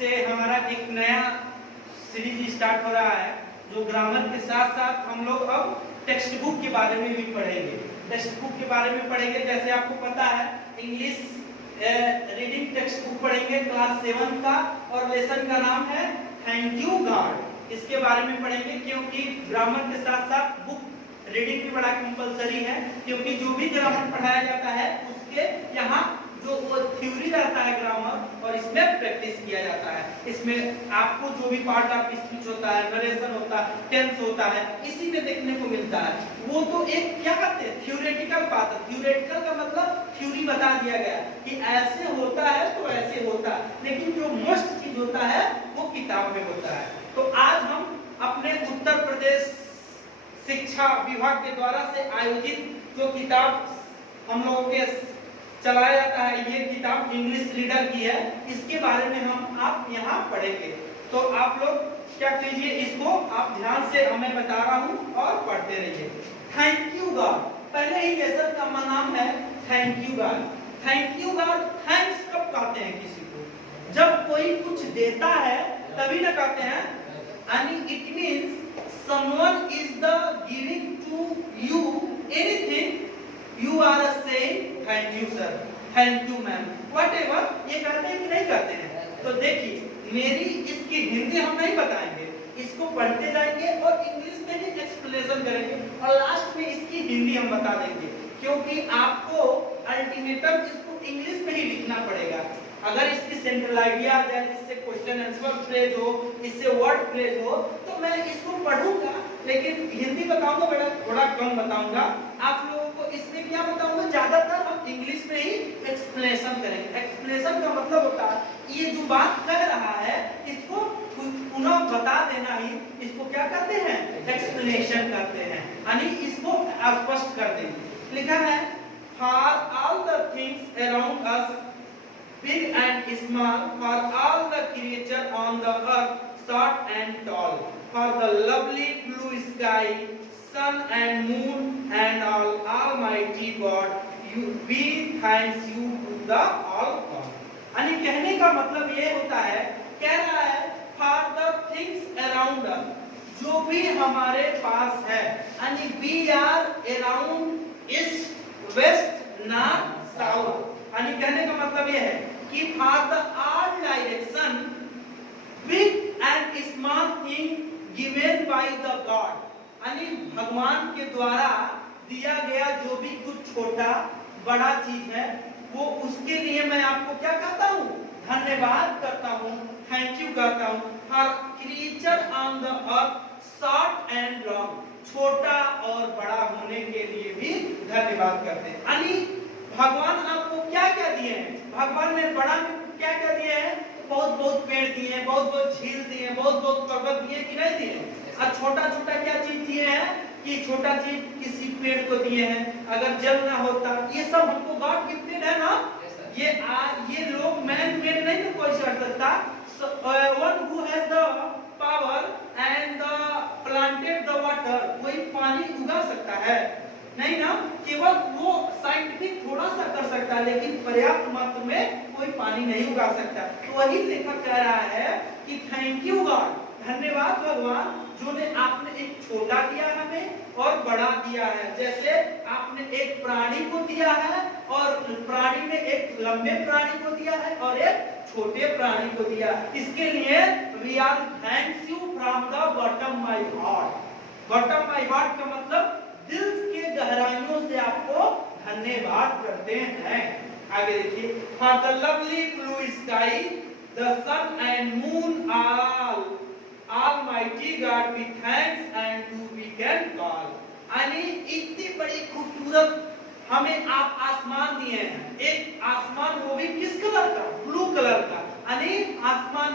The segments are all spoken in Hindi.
से हमारा एक नया सीरीज स्टार्ट हो रहा है, जो ग्रामर के साथ साथ हम लोग अब टेक्स्ट बुक के बारे में भी पढ़ेंगे। टेक्स्ट बुक के बारे में पढ़ेंगे, जैसे आपको पता है इंग्लिश रीडिंग टेक्स्ट बुक पढ़ेंगे क्लास 7 का, और लेसन का नाम है थैंक यू गॉड। इसके बारे में पढ़ेंगे क्योंकि ग्रामर के साथ साथ बुक रीडिंग भी बड़ा कंपलसरी है, क्योंकि जो भी ग्रामर पढ़ाया जाता है उसके यहाँ जो वो थ्योरी रहता है ग्रामर, और इसमें प्रैक्टिस किया जाता है। इसमें आपको जो भी पार्ट ऑफ स्पीच होता है, नरेशन होता है, टेंस होता है, इसी में देखने को मिलता है। वो तो एक क्या कहते हैं थ्योरेटिकल बात है। थ्योरेटिकल का मतलब थ्योरी बता दिया गया कि ऐसे होता है तो ऐसे होता है, लेकिन जो मोस्ट चीज होता है वो किताब में होता है। तो आज हम अपने उत्तर प्रदेश शिक्षा विभाग के द्वारा से आयोजित जो किताब हम लोगों के चलाया जाता है, ये किताब इंग्लिश रीडर की है, इसके बारे में हम आप यहाँ पढ़ेंगे। तो आप लोग क्या कीजिए, इसको आप ध्यान से हमें बता रहा हूँ और पढ़ते रहिए। थैंक यू गॉड, पहले ही लेसन का नाम है thank you God. Thank you God, thanks कब कहते हैं किसी को? जब कोई कुछ देता है तभी ना कहते हैं। यानी it means someone is the giving to you anything, you are saying thank you sir, thank you ma'am, whatever, ये करते हैं कि नहीं करते हैं? तो देखिए, मेरी इसकी हिंदी हम नहीं बताएंगे, इसको पढ़ते जाएंगे और इंग्लिश में ही एक्सप्लेनेशन करेंगे, और लास्ट में इसकी हिंदी हम बता देंगे, क्योंकि आपको अल्टीमेटम इसको इंग्लिश में ही लिखना पड़ेगा। अगर इसकी सेंट्रल आइडिया आ जाए, इससे क्वेश्चन आंसर फ्रेज हो, इससे वर्ड फ्रेज हो, तो मैं इसको पढ़ूंगा, लेकिन हिंदी बताऊंगा बेटा थोड़ा कम बताऊंगा। आप लोगों को इसमें क्या बताऊंगा, ज्यादातर हम इंग्लिश में ही एक्सप्लेनेशन करेंगे। एक्सप्लेनेशन का मतलब होता है ये जो बात कह रहा है इसको पुनः बता देना ही, इसको क्या कहते हैं? एक्सप्लेनेशन करते हैं, यानी इसको स्पष्ट कर देंगे। लिखा है for all the things around us big and small, for all the creature on the earth, short and tall, for the lovely blue sky, sun and moon, and all Almighty God, we thanks you to the all God. यानी कहने का मतलब ये होता है, कह रहा है for the things around us, जो भी हमारे पास है, यानी we are around east, west, north, south। यानी कहने का मतलब यह है कि for the all direction big and small thing given by the God, यानी भगवान के द्वारा दिया गया जो भी कुछ छोटा बड़ा चीज है, वो उसके लिए मैं आपको क्या कहता हूँ? धन्यवाद करता हूँ, थैंक यू करता हूँ। for creature on the earth short and long, छोटा और बड़ा होने के लिए भी धन्यवाद करते हैं। यानी भगवान आपको क्या क्या दिए हैं? भगवान ने बड़ा क्या क्या दिए हैं? बहुत बहुत पेड़ दिए हैं, बहुत बहुत झील दिए हैं, बहुत बहुत पर्वत दिए कि नहीं दिए? और छोटा छोटा क्या चीज दिए हैं कि छोटा चीज किसी पेड़ को दिए हैं, अगर जल ना होता, ये सब हमको गॉड गिफ्टेड है ना। ये लोग मैन मेड नहीं ना कोई कर सकता। One who has the power and the planted the water, कोई पानी उगा सकता है नहीं ना, केवल वो साइंटिफिक थोड़ा सा कर सकता है, लेकिन पर्याप्त मात्रा में कोई पानी नहीं उगा सकता। तो वही लेखक कह रहा है कि थैंक यू गॉड, धन्यवाद भगवान, जो ने आपने एक छोटा दिया हमें और बड़ा दिया है। जैसे आपने एक प्राणी को दिया है, और प्राणी में एक लंबे प्राणी को दिया है और एक छोटे प्राणी को दिया। इसके लिए we are thanks you from the bottom my heart. Bottom my heart का मतलब दिल के गहराइयों से आपको धन्यवाद करते हैं। आगे देखिए, for the lovely blue sky, the sun and moon, almighty God we thanks and to we can call. यानी इतनी बड़ी खूबसूरत हमें आप आसमान दिए हैं, एक आसमान वो भी किस कलर का? ब्लू कलर का, यानी आसमान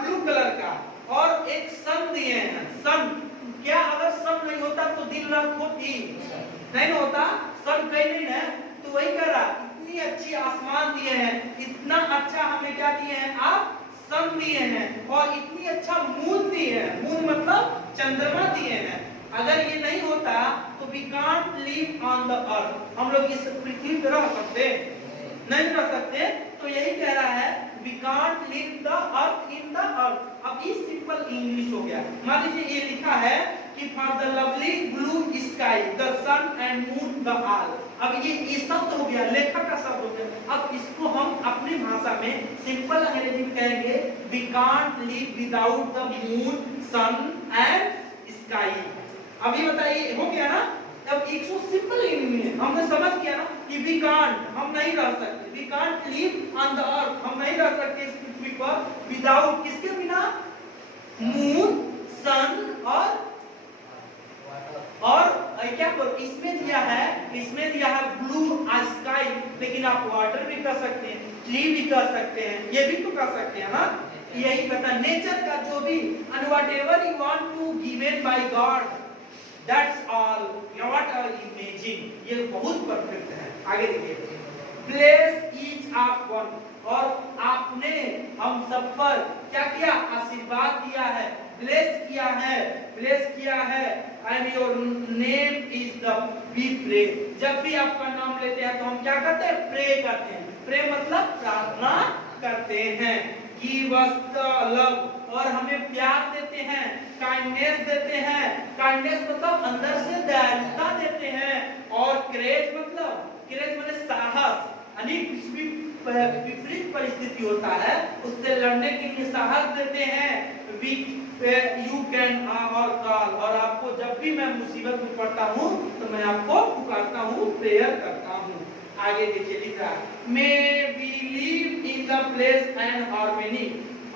ब्लू कलर का, और एक सन दिए हैं। सन क्या, अगर सन नहीं होता तो दिन रात होती नहीं होता, सन कहीं नहीं है, तो वही कह रहा इतनी अच्छी आसमान दिए हैं, इतना अच्छा हमें क्या दिए हैं आप? सन दिए हैं, और इतनी अच्छा मून दिए हैं, मून मतलब चंद्रमा दिए हैं। अगर ये नहीं होता तो we can't live on the earth, हम लोग इस पृथ्वी पर रह सकते नहीं रह सकते। तो यही कह रहा है we can't leave the earth in the earth. अब ये सिंपल इंग्लिश हो गया। मान लीजिए ये लिखा है कि for the lovely blue sky, the sun and moon, the all। अब ये शब्द हो गया, लेखक का शब्द हो गया। अब इसको हम अपनी भाषा में सिंपल अंग्रेजी में कहेंगे we can't live without the moon, sun and sky। अभी बताइए हो गया ना? अब 100 सिंपल इंग्लिश हमने समझ गया ना कि we can't, हम नहीं रह सकते, we can't live on the earth, हम नहीं रह सकते इस पृथ्वी पर without किसके बिना? मून, सन और क्या बोल इसमें दिया है ब्लू स्काई, लेकिन आप वाटर भी कर सकते हैं, ट्री भी कर सकते हैं, ये भी तो कर सकते हैं ना। यही कहता है नेचर का जो भी and whatever you want to given by God, that's all what are imagine। ये बहुत परफेक्ट है। आगे देखिए bless each of one, और आपने हम सब पर क्या किया? आशीर्वाद दिया है, ब्लेस किया है। and your name is the we pray। जब भी आपका नाम लेते हैं तो हम क्या करते हैं? प्रे करते हैं। प्रे मतलब प्रार्थना करते हैं। give us the love, और हमें प्यार देते हैं, काइंडनेस देते हैं। काइंडनेस मतलब अंदर से दयालुता देते हैं, और करेज मतलब साहस, यानी विपरीत परिस्थिति होता है उससे लड़ने के लिए साहस देते हैं। यू कैन और कॉल, और आपको जब भी मैं मुसीबत में पड़ता हूँ तो मैं आपको पुकारता हूँ, प्रेयर करता हूँ। आगे देखिए लिख रहा है may we live in the place and harmony,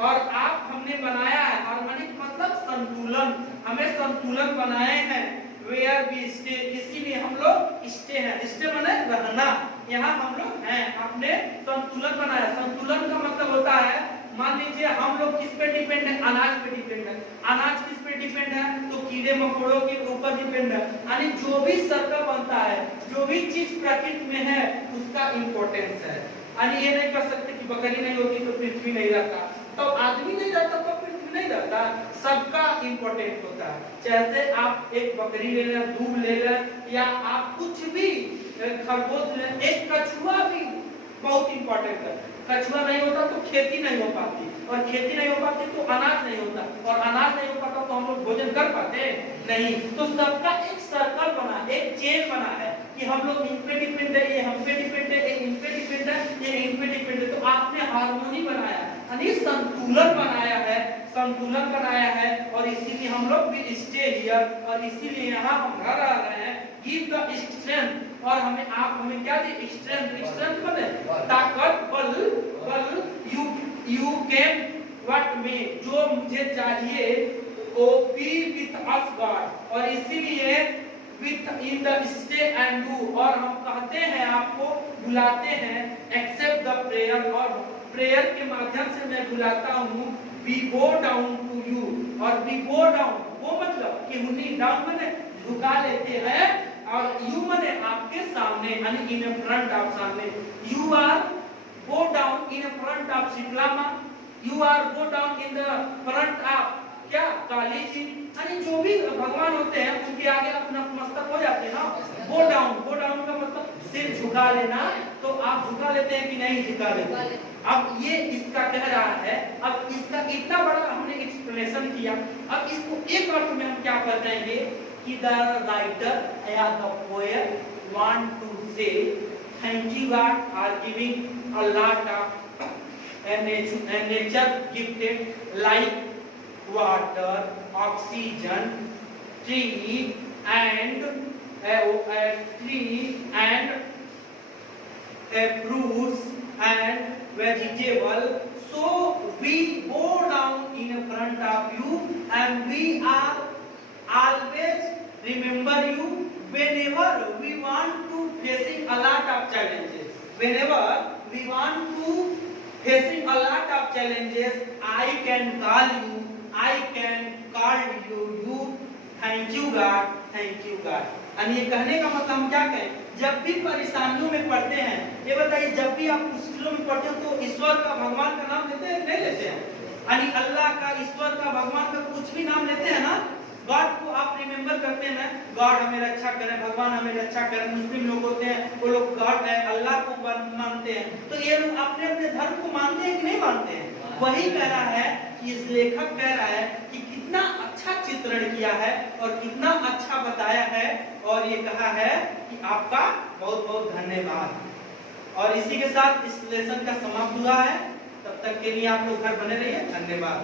और आप हमने बनाया है, हार्मोनिक मतलब संतुलन, हमें संतुलन बनाए हैं। वेयर वी स्टे, इसीलिए हम लोग स्टे हैं, स्टे माने रहना, यहाँ हम लोग हैं, आपने संतुलन बनाया। संतुलन का मतलब होता है, मान लीजिए हम लोग किस पे डिपेंड है? अनाज पे डिपेंड है। अनाज किस पे डिपेंड है? तो कीड़े मकोड़ों के ऊपर डिपेंड है। यानी जो भी सर्कल बनता है, जो भी चीज प्रकृति में है उसका इंपॉर्टेंस है। यानी ये नहीं कर सकते कि बकरी नहीं होती तो पृथ्वी नहीं रहता, तो आदमी नहीं रहता तो पृथ्वी नहीं रहता, सबका इंपॉर्टेंट होता है। जैसे आप एक बकरी ले लें, दूध ले लें, या आप कुछ भी खरगोश ले, एक कछुआ भी बहुत इंपॉर्टेंट है। कछुआ नहीं होता तो खेती नहीं हो पाती, और खेती नहीं हो पाती तो अनाज नहीं होता, और अनाज नहीं हो पाता तो हम लोग भोजन कर पाते नहीं। तो सबका एक सर्कल बना, एक चेन बना है कि हम लोग इन पे डिपेंड है, ये हम पे डिपेंड है, ये इन पे डिपेंड है, ये इन पे डिपेंड है। तो आपने हार्मोनी बनाया, यानी संतुलन बनाया है, और इसीलिए हम लोग भी स्टे हियर, और इसीलिए यहाँ हम घर आ रहे हैं। गिव द स्ट्रेंथ, और हमें क्या दी? स्ट्रेंथ बने ताकत, बल। यू कैन व्हाट में, जो मुझे चाहिए oh be with us God, और इसीलिए with in the stay and do, और हम कहते हैं आपको, बुलाते हैं, एक्सेप्ट द प्रेयर, और प्रेयर के माध्यम से मैं बुलाता हूँ। We go down to you, और वी गो डाउन, वो मतलब कि हुनी, डाउन माने झुका लेते हैं, और यू माने आपके सामने, यानी इन फ्रंट ऑफ, सामने। You are go down in front of शीतलामा, you are go down in the front of क्या? काली जी, यानी जो भी भगवान होते हैं उनके आगे अपना मस्तक हो जाते हैं ना। गो डाउन का मतलब सिर झुका लेना, तो आप झुका लेते हैं कि नहीं झुका लेते? अब ये इसका कह रहा है, अब इसका इतना बड़ा हमने एक्सप्लेनेशन किया, अब इसको एक अर्थ में हम क्या कर देंगे कि द राइटर या द पोएट वांट टू से thank you God for giving a lot of nature gifted like water, oxygen, tree and fruits and vegetable. So we go down in front of you, and we are always remember you whenever we want to facing a lot of challenges. Whenever we want to facing a lot of challenges, I can call you, you thank you God। और ये कहने का मतलब हम क्या कहें? जब भी परेशानियों में पड़ते हैं, ये बताइए, जब भी आप मुश्किलों में पड़ते हैं तो ईश्वर का, भगवान का नाम लेते हैं नहीं लेते हैं? यानी अल्लाह का, ईश्वर का, भगवान का कुछ भी नाम लेते हैं ना। गॉड को आप रिमेंबर करते हैं ना, गॉड हमें रक्षा करें, भगवान हमें रक्षा करें। मुस्लिम लोग होते हैं वो लोग गॉड है, अल्लाह को मानते हैं। तो ये लोग अपने अपने धर्म को मानते हैं कि नहीं मानते वही कह रहा है कि इस लेखक कह रहा है कि कितना अच्छा चित्रण किया है और कितना अच्छा बताया है, और ये कहा है कि आपका बहुत बहुत धन्यवाद। और इसी के साथ इस लेसन का समाप्त हुआ है। तब तक के लिए आप लोग घर बने रहिए। धन्यवाद।